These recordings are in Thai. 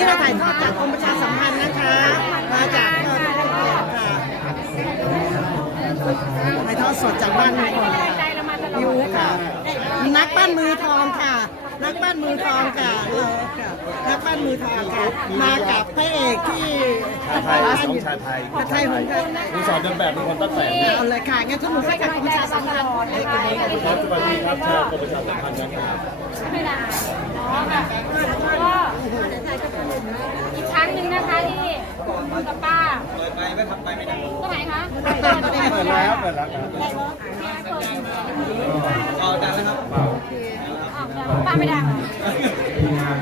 นี้เราถ่ายทอดจากกรมประชาสัมพันธ์นะคะ มาจากถ่ายทอดสดจากบ้านมือทองยูค่ะ นักปั้นมือทองค่ะ นักปั้นมือทองค่ะเออค่ะนักปั้นมือทองค่ะ มากับพระเอกที่ชาไทยสองชาไทยชาไทยผมค่ะสอนเดินแบบเป็นคนตั้งแต่เอาเลยค่ะงั้นถ้าหนูให้กับกรมประชาสัมพันธ์ ครับสวัสดีครับชาวกรมประชาสัมพันธ์นะครับไม่ได้อ๋อค่ะก็อีกครั้งหนึ่งนะคะที่กับป้าเปิดไปไม่ทำไปไม่ได้ก็ไหนคะเปิดแล้วเปิดแล้วครับอ๋อป้าไม่ได้ค่ะ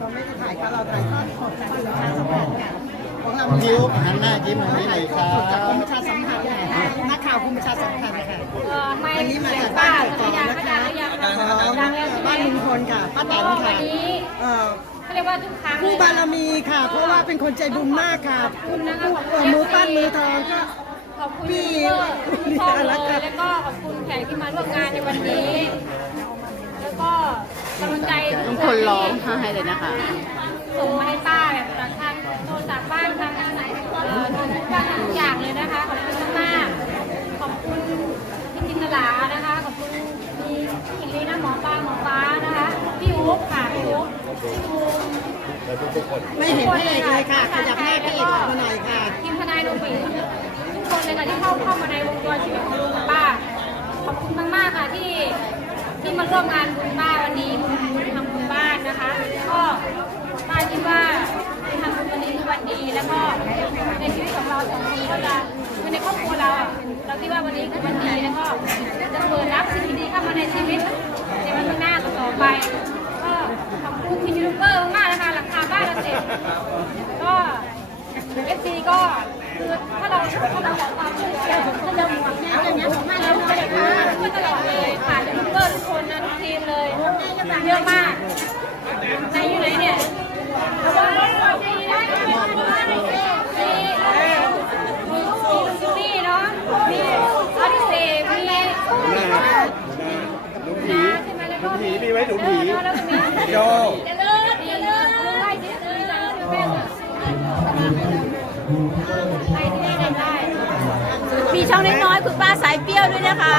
เราไม่ได้ถ่ายค่ะเราถ่ายทอด ของเรายิ้มหันหน้ายิ้มทางนี้เลยครับกรมประชาสัมพันธ์ค่ะนักข่าวกรมประชาสัมพันธ์ค่ะวันนี้มาจากป้าบ้านกอกยานะคะยาของดังแล้วใช่ไหมบ้านลุงพลค่ะป้าแตนค่ะนนี้เอ่อเขาเรียกว่าทุกครั้งผู้บารมีค่ะ เพราะว่าเป็นคนใจบุญมากค่ะผู้เอ่อมือปั้นมือทองก็ขอบคุณพี่พี่พ่อเลยแล้วก็ขอบคุณแขกที่มาร่วมงานในวันนี้ แล้วก็กำลังใจทุกคนร้องไห้เลยนะคะส่งมาให้ป้าแบบจากทาง และทุกๆคน ไม่เห็นพระเอกเลยค่ะ ขยับหน้าพระเอกอกมาหน่อยค่ะ ทีมทนายลงไปทุกคนเลยค่ะที่เข้าเข้ามาในวงจรชีวิตของลุงกับป้า ขอบคุณมากๆค่ะที่ที่มาร่วมงานบุญป้าวันนี้บุญบุญทำบุญบ้านนะคะ ก็ป้าคิดว่าที่ทำบุญวันนี้คือวันดีแล้วก็ในชีวิตของเราสองคนก็จะคือในครอบครัวเราอะเราคิดว่าวันนี้คือวันดีแล้วก็จะเปิดรับสิ่งดีๆเข้ามาในชีวิตในวันข้างหน้าต่อไป คุณทีมยูทูบเบอร์มากนะคะหลังคาบ้านเราเสร็จก็เอฟซีก็คือถ้าเราถ้าเราบอกความช่วยเหลือถ้าเราหมดเนี่ยอย่างเงี้ยของบ้านเราเลยค่ะช่วยตลอดเลยค่ะยูทูบเบอร์ทุกคนนะทุกทีมเลยเยอะมากไหนอยู่ไหนเนี่ยแล้วก็มีนะมีมีมีซูนี่เนาะมีอดิเซมีหนูผีแล้วหนูก็ผีมีไหมหนูผี มีโยจะเลิศจะเลิศไล่ที่ซื้อจังแม่ไล่ที่ได้ได้มีช่องน้อยๆคุณป้าสายเปรี้ยวด้วยนะคะ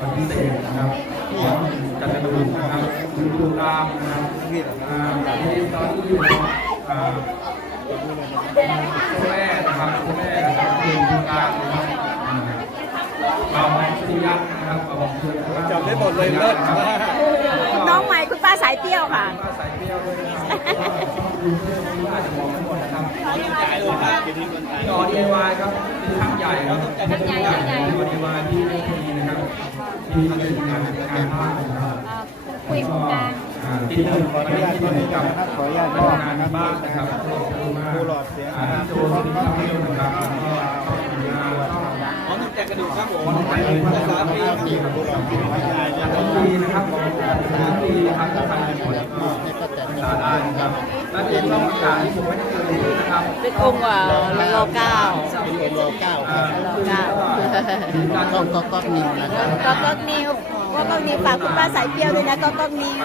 วันพิเศษนะครับของจันทบุรีนะครับคุณตุลามนะครับอ่าที่ตอนที่อยู่อ่าคุณแม่นะครับคุณแม่นะครับคุณตุลามนะครับ ยักษ์นะครับเราเชิญนะครับจำได้หมดเลยเลิศมากน้องใหม่คุณป้าสายเปรี้ยวค่ะป้าสายเปรี้ยวด้วยนะครับก็ต้องดูเพื่อนที่ว่าจะมองทั้งหมดนะครับจอดีวายครับเป็นช่างใหญ่ครับช่างใหญ่จอดีวายที่โรงดีนะครับที่ทำงานการบ้านนะครับคุยกับกลางที่หนึ่งขออนุญาตที่หนึ่งกับขออนุญาตมอบงานบ้านนะครับผู้หลอดเสียงโจที่ทำให้เรานะครับ ของแจกกระดูกครับผมไปเลยภาษาปีที่ผู้หลอดที่ไม่ได้ยังดีนะครับผมดีครับถ้าใครมีผลก็ศึกษาได้นะครับและที่ต้องประกาศที่ผมไม่ได้เกินเลยนะครับเป็นองค์อะรอเก้าเป็นองค์รอเก้าครับรอเก้าช่องก็ก็นิวนะครับก็ก็นิวก็ก็นิวฝากคุณป้าสายเปรี้ยวด้วยนะก็ก็นิว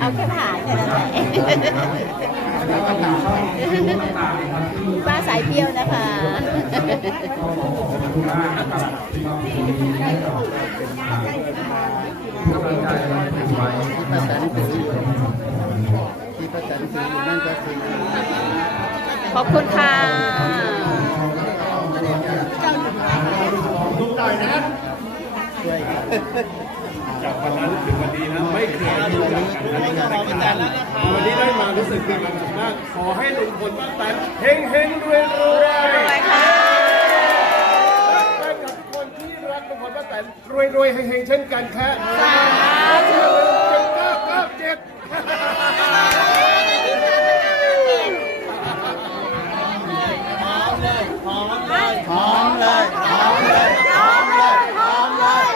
เอาแค่ผ่านแค่นั้นแหละ เที่ยวนะคะที่ประจันถืออยู่ที่ประจันถืออยู่นั่นก็คือขอบคุณค่ะ ช่วยจากวันนั้นถึงวันนี้นะไม่เคยมีการอะไรกันนะครับวันนี้ได้มารู้สึกมีความสุขมากขอให้ลุงพลป้าแตนเฮงเฮงรวยรวยไปค่ะแฟนคลับทุกคนที่รักลุงพลป้าแตนรวยรวยเฮงเฮงเช่นกันค่ะสาธุเจ็ดเก้าเก้าเจ็ด พร้อมเลยพร้อมเลยพร้อมเลยพร้อมเลยพร้อมเลย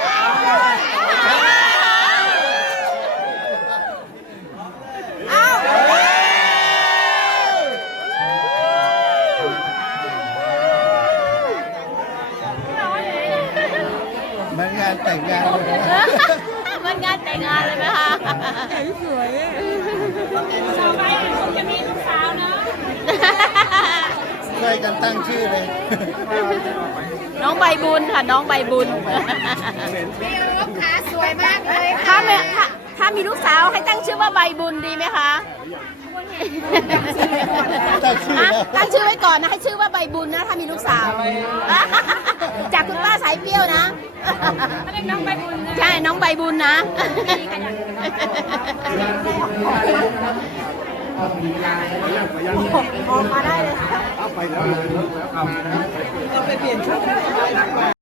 เห มือนงานแต่งงานเลยนะเหมือนงานแต่งงานเลยไหมคะสวยต่อไปคงจะมีลูกสาวเนาะช่วยกันตั้งชื่อเลย น้องใบบุญค่ะ น้องใบบุญขาสวยมากเลยถ้าไม่ถ้าถ้ามีลูกสาวให้ตั้งชื่อว่าใบบุญดีไหมคะตั้งชื่ออะแล้วตั้งชื่อไว้ก่อนนะให้ชื่อว่าใบบุญนะถ้ามีลูกสาวจากคุณป้าสายเปรี้ยวนะ เขาเรียกน้องใบบุญนะใช่ น้องใบบุญนะออกมาได้เลยค่ะเอาไปแล้วเลยแล้วเอามานะเราไปเปลี่ยนชุดดีกว่า